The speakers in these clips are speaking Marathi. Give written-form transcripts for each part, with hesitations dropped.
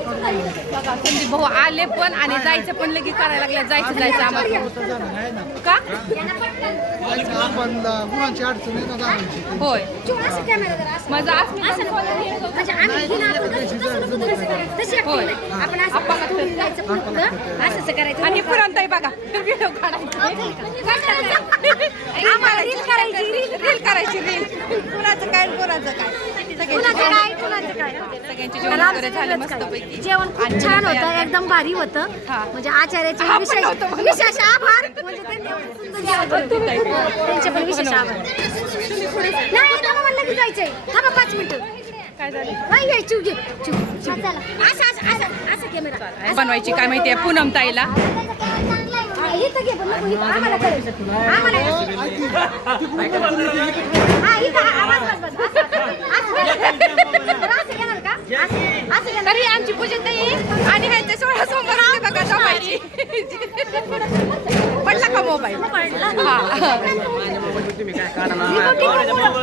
संदीप भाऊ आले पण आणि जायचं पण लगेच करायला लागलं. जायचं आम्हाला का होय माझा आणि पुरण ताई बघा व्हिडिओ आम्हाला रील करायची रील कुणाचं काय सगळ्यांची जेवण मस्तपैकी जेवण खूप छान होतं, एकदम भारी होतं. म्हणजे आचार्याचे विशेष आभार. म्हणजे त्यांचे पण विशेष आभार. नाही थांबा, मला लगेच जायचंय. थांबा 5 मिनिटं. काय झालं असं कॅमेरा बनवायची काय माहितीये पूनम ताईला. इथं घे, पण आम्हाला करायचं. आम्हाला तरी आमची पूजा ताई आणि ह्यांचे 16 सोमवार बघा जमायची. पडला का मोबाईल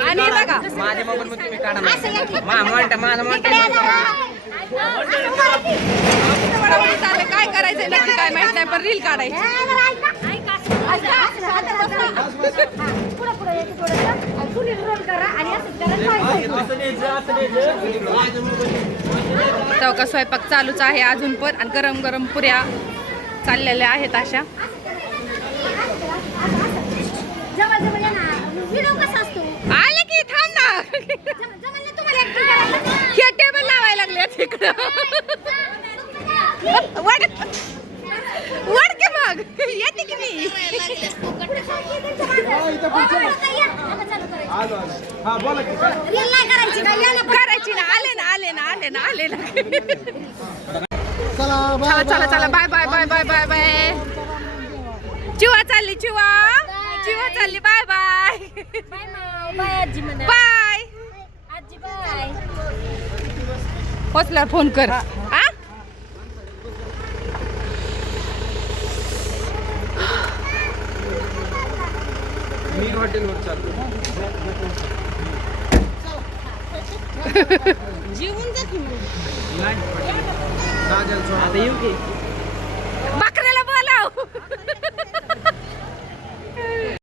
आणि बघा काय करायचं नक्की काय माहित नाही पण रील काढायची. चौका स्वयंपाक चालूच आहे अजून पण आणि गरम गरम पुऱ्या चाललेल्या आहेत अशा. आले की थांब ना हे टेबल लावायला लागले तिकडं. वड की मग येते की मी करायची ना आले ना चला bye bye bye bye bye bye. चिवा चालली बाय बाय बाय. पोचल्यावर फोन कर. मी हॉटेलवर चालतो. जेवून जा की आता येऊ की बकऱ्याला बोलाव.